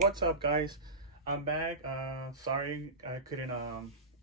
What's up, guys? I'm back. Sorry I couldn't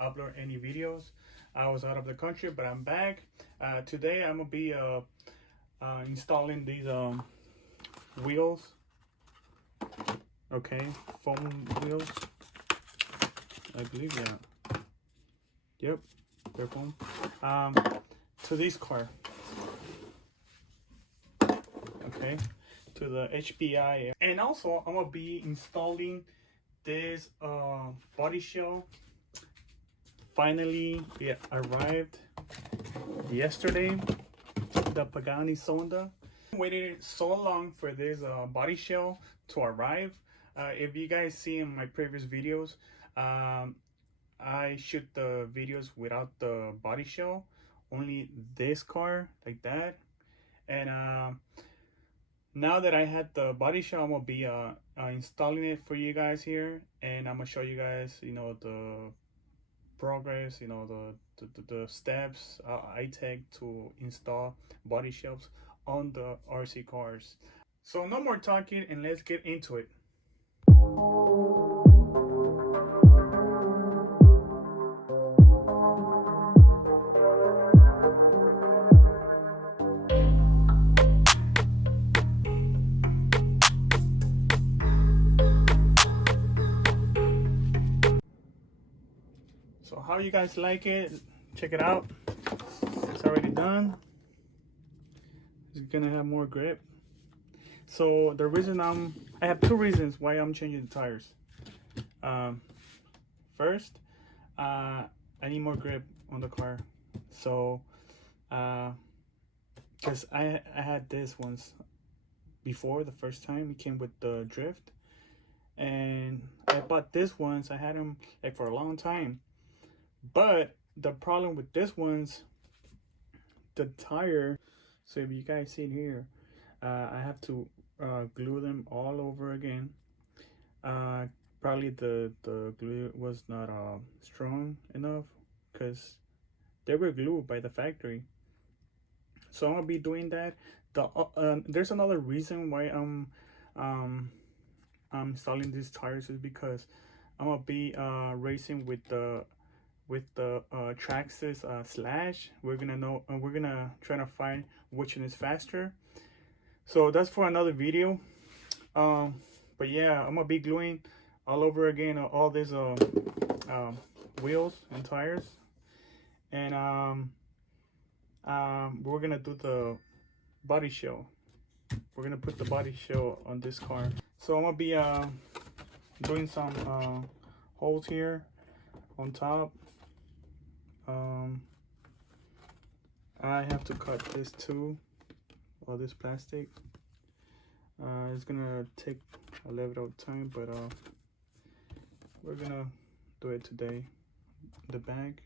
upload any videos. I was out of the country, but I'm back. Today I'm gonna be installing these wheels. Okay, foam wheels. I believe, yeah. Yep, they're foam. To this car. Okay, to the HPI, and also I'm gonna be installing this body shell. Finally, it arrived yesterday. The Pagani Zonda. Waited so long for this body shell to arrive. If you guys see in my previous videos, I shoot the videos without the body shell, only this car like that. And now that I had the body shell, I'm gonna be installing it for you guys here, and I'm gonna show you guys, the progress, the steps I take to install body shells on the RC cars. So no more talking, and let's get into it. So how you guys like it? Check it out. It's already done. It's gonna have more grip. So the reason I have two reasons why I'm changing the tires. First, I need more grip on the car. So because I had this once before, the first time it came with the drift, and I bought this once. I had them like for a long time. But the problem with this one's the tire. So if you guys see it here, I have to glue them all over again. Probably the glue was not strong enough, because they were glued by the factory. So I'm gonna be doing that. There's another reason why I'm installing these tires, is because I'm gonna be racing with the Traxxas Slash. We're gonna try to find which one is faster. So that's for another video. But yeah, I'm gonna be gluing all over again all these wheels and tires, and we're gonna do the body shell. We're gonna put the body shell on this car. So I'm gonna be doing some holes here on top. I have to cut this too, all this plastic. It's gonna take a little bit of time, but we're gonna do it today. The bag,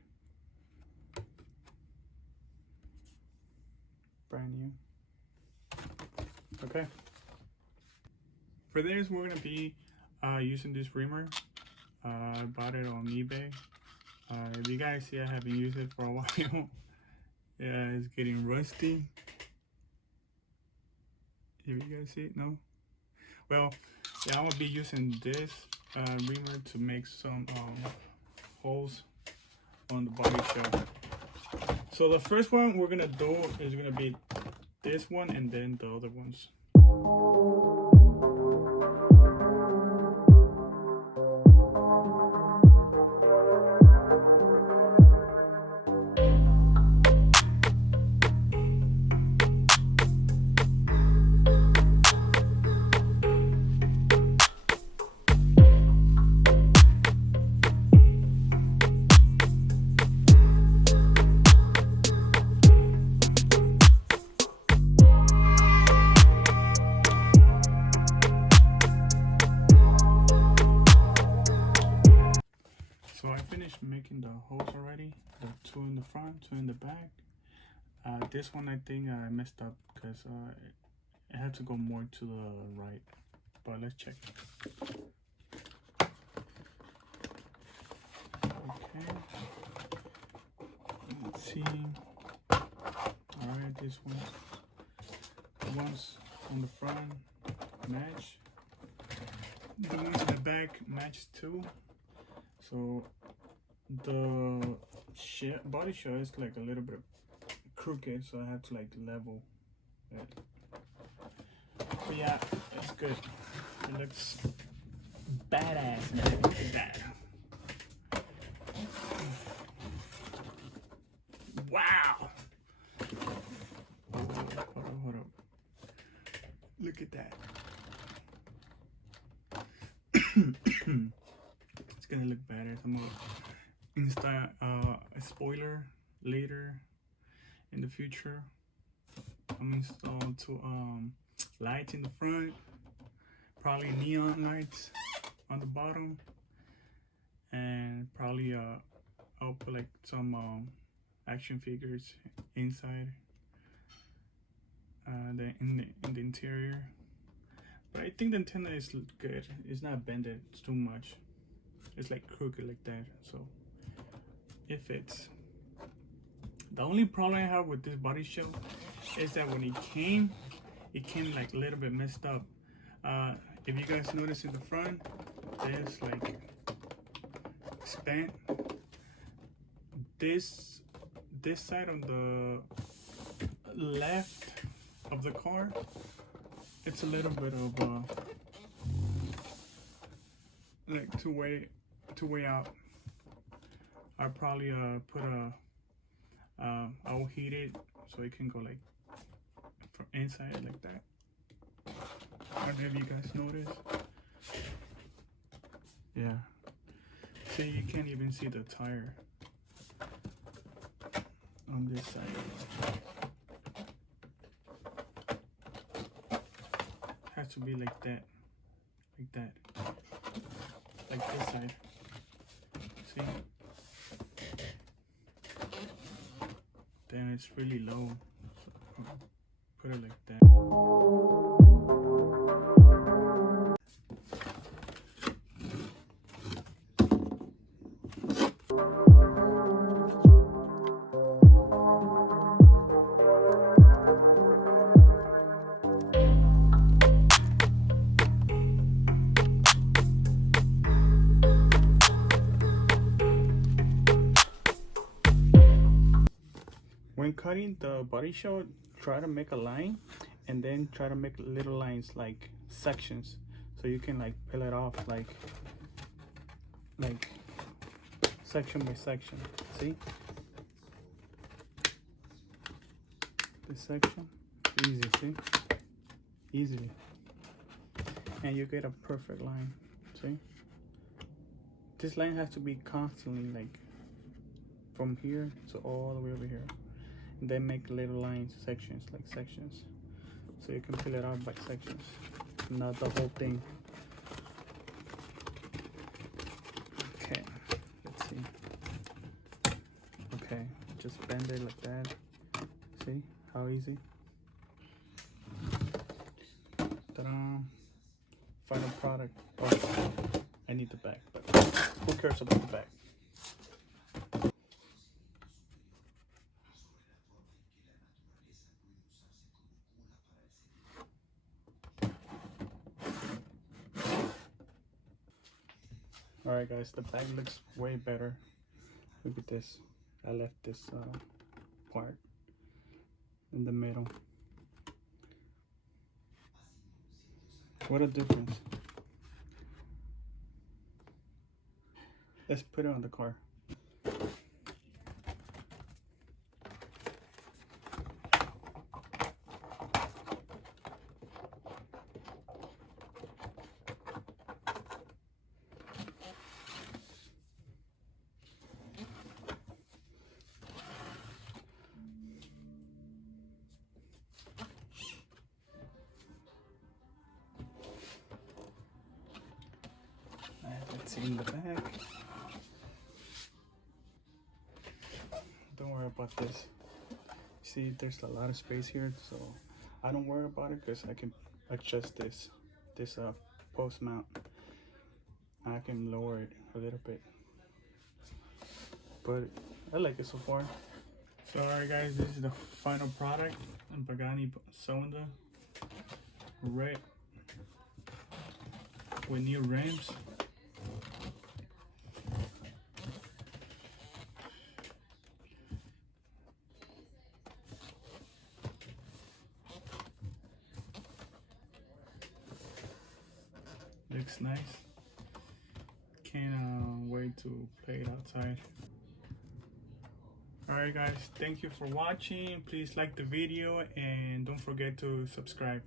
brand new. Okay, for this we're gonna be using this reamer. I bought it on eBay. If you guys see, I haven't used it for a while. Yeah, it's getting rusty. If you guys see it, no? Well, yeah, I'm gonna be using this reamer to make some holes on the body shell. So the first one we're gonna do is gonna be this one, and then the other ones. So I finished making the holes already. The two in the front, two in the back. This one I think I messed up, because it had to go more to the right. But let's check. Okay. Let's see. Alright, this one. The ones on the front match. The ones in the back match too. So the body shell is like a little bit crooked, so I have to like level it. But yeah, it's good. It looks badass, man. Look at that. Wow. Hold up. Look at that. It's gonna look better. I'm gonna install a spoiler later in the future. I'm gonna install two lights in the front, probably neon lights on the bottom, and probably I'll put like some action figures inside in the interior. But I think the antenna is good. It's not bended too much. It's like crooked like that, so it fits. The only problem I have with this body shell is that when it came like a little bit messed up. If you guys notice in the front, there's like spent. This side on the left of the car, it's a little bit of like two way out. I'll probably put I'll heat it so it can go like from inside like that. I don't know if you guys notice. Yeah. See, you can't even see the tire on this side. Has to be like that. Like that. Like this side. See? Then it's really low. So put it like that. When cutting the body shell, try to make a line and then try to make little lines like sections, so you can like peel it off like section by section. See this section, easy, see, easily, and you get a perfect line. See, this line has to be constantly like from here to all the way over here. And then make little lines, sections, like sections, so you can fill it out by sections, not the whole thing. Okay, let's see. Okay, just bend it like that. See how easy? Ta-da! Final product. Oh, I need the back, but who cares about the back? Alright guys, the back looks way better. Look at this. I left this part in the middle. What a difference. Let's put it on the car. Let's see in the back. Don't worry about this. See, there's a lot of space here, so I don't worry about it because I can adjust this post mount. I can lower it a little bit, but I like it so far. So alright guys, this is the final product on Pagani Zonda. Red. with new rims. Looks nice. Can't wait to play it outside. Alright guys, thank you for watching. Please like the video and don't forget to subscribe.